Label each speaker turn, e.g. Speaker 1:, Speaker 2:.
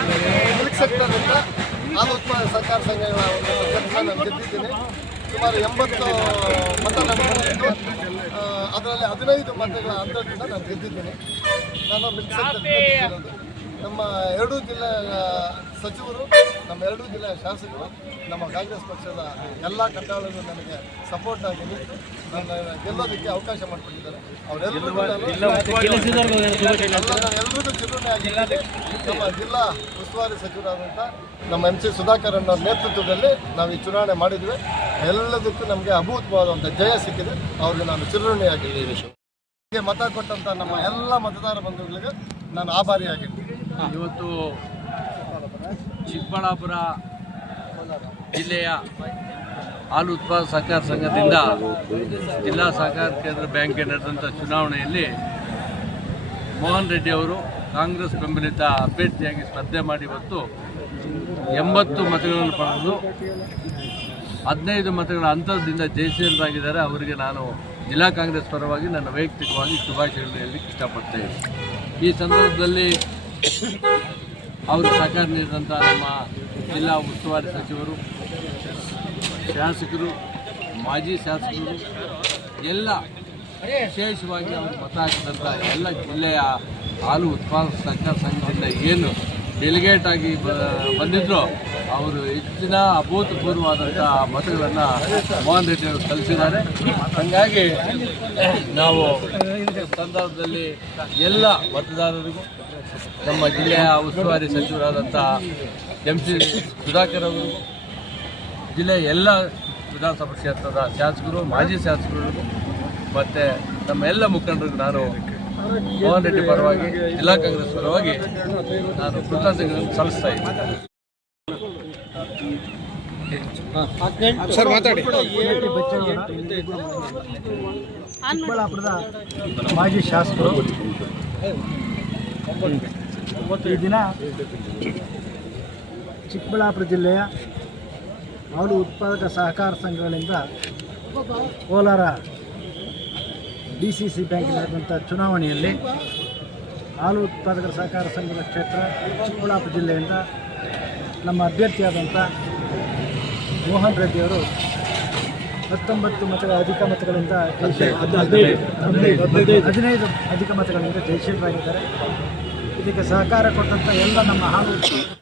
Speaker 1: ಅಂತ ಮಿಲ್ಕ್ ಹಾಲು ಉತ್ಪಾದಕ ಸಹಕಾರ ಸಂಘಗಳ ಒಂದು ನಾನು ಗೆದ್ದಿದ್ದೀನಿ ಸುಮಾರು ಎಂಬತ್ತು ಮತ ಅದರಲ್ಲಿ ಹದಿನೈದು ಮತಗಳ ಅಂತರದಿಂದ ನಾನು ಗೆದ್ದಿದ್ದೀನಿ ನಾನು ಮಿಲ್ಕ್ ಸೆಕ್ಟರ್ ನಮ್ಮ ಎರಡೂ ಜಿಲ್ಲೆಯ ಸಚಿವರು ನಮ್ಮ ಎರಡೂ ಜಿಲ್ಲೆಯ ಶಾಸಕರು ನಮ್ಮ ಕಾಂಗ್ರೆಸ್ ಪಕ್ಷದ ಎಲ್ಲ ಕಟ್ಟಾಳರು ನನಗೆ ಸಪೋರ್ಟ್ ಆಗಿ ನಿಂತು ನನ್ನ ಗೆಲ್ಲೋದಕ್ಕೆ ಅವಕಾಶ ಮಾಡಿಕೊಟ್ಟಿದ್ದಾರೆ ಅವರೆಲ್ಲರೂ ಎಲ್ಲರಿಗೂ ನಮ್ಮ ಜಿಲ್ಲಾ ಉಸ್ತುವಾರಿ ಸಚಿವರಾದಂಥ ನಮ್ಮ ಎಂ ಸಿ ಸುಧಾಕರ್ ಅನ್ನೋ ನೇತೃತ್ವದಲ್ಲಿ ನಾವು ಈ ಚುನಾವಣೆ ಮಾಡಿದ್ವಿ. ಎಲ್ಲದಕ್ಕೂ ನಮಗೆ ಅಭೂತವಾದಂಥ ಜಯ ಸಿಕ್ಕಿದೆ. ಅವ್ರಿಗೆ ನಾನು ಚಿರುಣಿಯಾಗಿದ್ದೀನಿ ಹೀಗೆ ಮತ ಕೊಟ್ಟಂಥ ನಮ್ಮ ಎಲ್ಲ ಮತದಾರ ಬಂಧುಗಳಿಗೆ ನಾನು ಆಭಾರಿಯಾಗಿದ್ದೀನಿ.
Speaker 2: ಇವತ್ತು ಚಿಕ್ಕಬಳ್ಳಾಪುರ ಜಿಲ್ಲೆಯ ಹಾಲು ಉತ್ಪಾದ ಸಹಕಾರ ಸಂಘದಿಂದ ಜಿಲ್ಲಾ ಸಹಕಾರ ಕೇಂದ್ರ ಬ್ಯಾಂಕ್ಗೆ ನಡೆದಂಥ ಚುನಾವಣೆಯಲ್ಲಿ ಮೋಹನ್ ರೆಡ್ಡಿ ಅವರು ಕಾಂಗ್ರೆಸ್ ಬೆಂಬಲಿತ ಅಭ್ಯರ್ಥಿಯಾಗಿ ಸ್ಪರ್ಧೆ ಮಾಡಿ ಇವತ್ತು ಎಂಬತ್ತು ಮತಗಳನ್ನು ಪಡೆದು ಹದಿನೈದು ಮತಗಳ ಅಂತರದಿಂದ ಜಯಶೀಲರಾಗಿದ್ದಾರೆ. ಅವರಿಗೆ ನಾನು ಜಿಲ್ಲಾ ಕಾಂಗ್ರೆಸ್ ಪರವಾಗಿ ನನ್ನ ವೈಯಕ್ತಿಕವಾಗಿ ಶುಭಾಶಯಗಳು ಹೇಳಲಿಕ್ಕೆ ಇಷ್ಟಪಡ್ತೇನೆ. ಈ ಸಂದರ್ಭದಲ್ಲಿ ಅವರು ಸಹಕಾರ ನೀಡಿದಂಥ ನಮ್ಮ ಜಿಲ್ಲಾ ಉಸ್ತುವಾರಿ ಸಚಿವರು, ಶಾಸಕರು, ಮಾಜಿ ಶಾಸಕರು, ಎಲ್ಲ ವಿಶೇಷವಾಗಿ ಅವರು ಮತ ಹಾಕಿದಂಥ ಎಲ್ಲ ಜಿಲ್ಲೆಯ ಹಾಲು ಉತ್ಪಾದಕ ಸಹಕಾರ ಸಂಘದಿಂದ ಏನು ಡೆಲಿಗೇಟ್ ಆಗಿ ಬ, ಬಂದಿದ್ರು ಅವರು ಹೆಚ್ಚಿನ ಅಭೂತಪೂರ್ವವಾದಂಥ ಮತಗಳನ್ನು ಮೋಹನ್ ರೆಡ್ಡಿ ಅವರು ಕಲಿಸಿದ್ದಾರೆ ಹಾಗಾಗಿ ನಾವು ಸಂದರ್ಭದಲ್ಲಿ ಎಲ್ಲ ಮತದಾರರಿಗೂ ನಮ್ಮ ಜಿಲ್ಲೆಯ ಉಸ್ತುವಾರಿ ಸಚಿವರಾದಂಥ ಎಂ ಸಿ ಸುಧಾಕರ್ ಅವರು ಜಿಲ್ಲೆಯ ಎಲ್ಲ ವಿಧಾನಸಭಾ ಕ್ಷೇತ್ರದ ಶಾಸಕರು ಮಾಜಿ ಶಾಸಕರು ಮತ್ತು ನಮ್ಮ ಎಲ್ಲ ಮುಖಂಡರಿಗೆ ನಾನು ಮೋಹನ್ ರೆಡ್ಡಿ ಪರವಾಗಿ ಜಿಲ್ಲಾ ಕಾಂಗ್ರೆಸ್ ಪರವಾಗಿ ನಾನು ಕೃತಜ್ಞತೆಗಳನ್ನು ಸಲ್ಲಿಸ್ತಾ ಇದ್ದೀನಿ.
Speaker 3: ಚಿಕ್ಕಬಳ್ಳಾಪುರದ ಮಾಜಿ ಶಾಸಕರು ಈ ದಿನ ಚಿಕ್ಕಬಳ್ಳಾಪುರ ಜಿಲ್ಲೆಯ ಹಾಲು ಉತ್ಪಾದಕ ಸಹಕಾರ ಸಂಘಗಳಿಂದ Kolar D C C bank ಚುನಾವಣೆಯಲ್ಲಿ ಹಾಲು ಉತ್ಪಾದಕರ ಸಹಕಾರ ಸಂಘದ ಕ್ಷೇತ್ರ ಚಿಕ್ಕಬಳ್ಳಾಪುರ ಜಿಲ್ಲೆಯಿಂದ ನಮ್ಮ ಅಭ್ಯರ್ಥಿಯಾದಂಥ ಮೋಹನ್ ರೆಡ್ಡಿಯವರು ಹತ್ತೊಂಬತ್ತು ಮತಗಳ ಅಧಿಕ ಮತಗಳಿಂದ ಹದಿನೈದು ಹದಿನೈದು ಅಧಿಕ ಮತಗಳಿಂದ ಜಯಶೀಲರಾಗಿದ್ದಾರೆ ಇದಕ್ಕೆ ಸಹಕಾರ ಕೊಟ್ಟಂಥ ಎಲ್ಲ ನಮ್ಮ ಹಾಲು